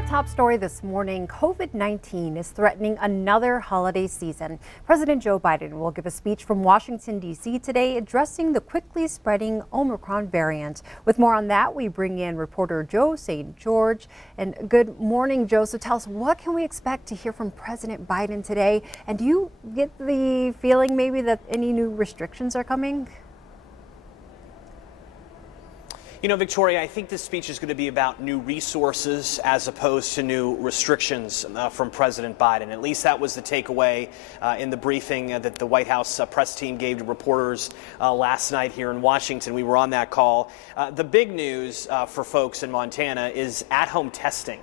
Our top story this morning, COVID-19 is threatening another holiday season. President Joe Biden will give a speech from Washington, D.C. today addressing the quickly spreading Omicron variant. With more on that, we bring in reporter Joe St. George. And good morning, Joe. So tell us, what can we expect to hear from President Biden today? And do you get the feeling maybe that any new restrictions are coming? You know, Victoria, I think this speech is going to be about new resources as opposed to new restrictions from President Biden. At least that was the takeaway in the briefing that the White House press team gave to reporters last night here in Washington. We were on that call. The big news for folks in Montana is at-home testing.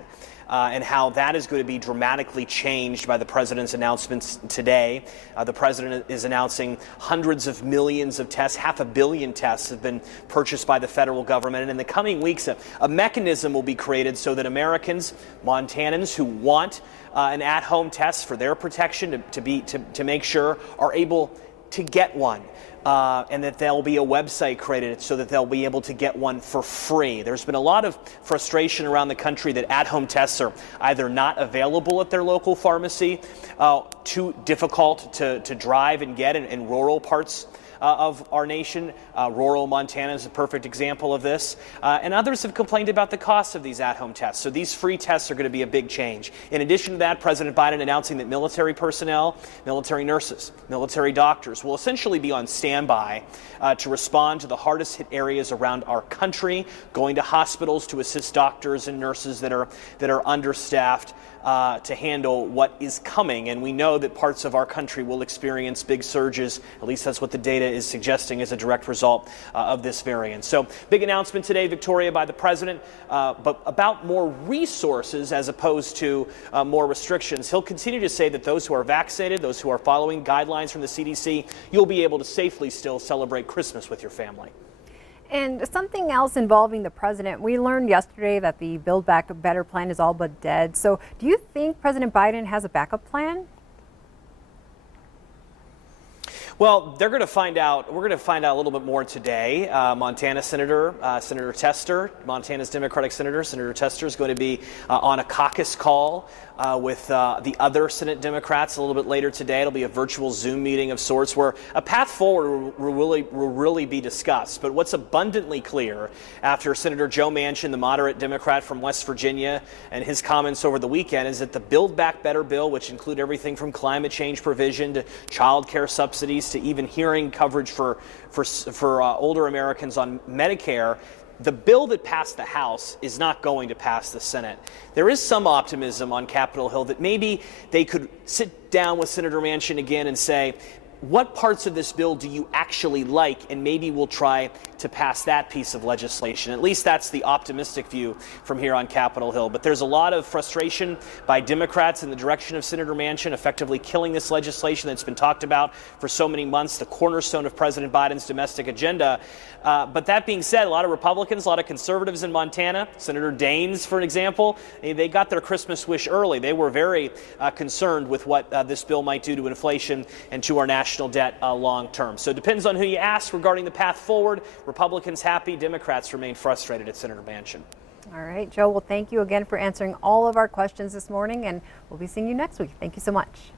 And how that is going to be dramatically changed by the president's announcements today. The president is announcing hundreds of millions of tests, 500 million tests have been purchased by the federal government. And in the coming weeks, a mechanism will be created so that Americans, Montanans who want an at-home test for their protection to make sure are able to get one. And that there'll be a website created so that they'll be able to get one for free. There's been a lot of frustration around the country that at-home tests are either not available at their local pharmacy, too difficult to drive and get in rural parts of our nation. Rural Montana is a perfect example of this. And others have complained about the cost of these at-home tests. So these free tests are going to be a big change. In addition to that, President Biden announcing that military personnel, military nurses, military doctors will essentially be on standby to respond to the hardest hit areas around our country, going to hospitals to assist doctors and nurses that are understaffed. To handle what is coming. And we know that parts of our country will experience big surges. At least that's what the data is suggesting as a direct result of this variant. So big announcement today, Victoria, by the president, but about more resources as opposed to more restrictions. He'll continue to say that those who are vaccinated, those who are following guidelines from the CDC, you'll be able to safely still celebrate Christmas with your family. And something else involving the president. We learned yesterday that the Build Back Better plan is all but dead. So do you think President Biden has a backup plan? Well, they're going to find out. We're going to find out a little bit more today. Montana Senator Tester, Montana's Democratic Senator Tester, is going to be on a caucus call with the other Senate Democrats a little bit later today. It'll be a virtual Zoom meeting of sorts where a path forward will really be discussed. But what's abundantly clear after Senator Joe Manchin, the moderate Democrat from West Virginia, and his comments over the weekend is that the Build Back Better bill, which include everything from climate change provision to child care subsidies to even hearing coverage for older Americans on Medicare, the bill that passed the House is not going to pass the Senate. There is some optimism on Capitol Hill that maybe they could sit down with Senator Manchin again and say, what parts of this bill do you actually like? And maybe we'll try to pass that piece of legislation. At least that's the optimistic view from here on Capitol Hill. But there's a lot of frustration by Democrats in the direction of Senator Manchin, effectively killing this legislation that's been talked about for so many months, the cornerstone of President Biden's domestic agenda. But that being said, a lot of Republicans, a lot of conservatives in Montana, Senator Daines, for example, they got their Christmas wish early. They were very concerned with what this bill might do to inflation and to our national debt long term. So it depends on who you ask regarding the path forward. Republicans happy, Democrats remain frustrated at Senator Manchin. All right, Joe, well, thank you again for answering all of our questions this morning, and we'll be seeing you next week. Thank you so much.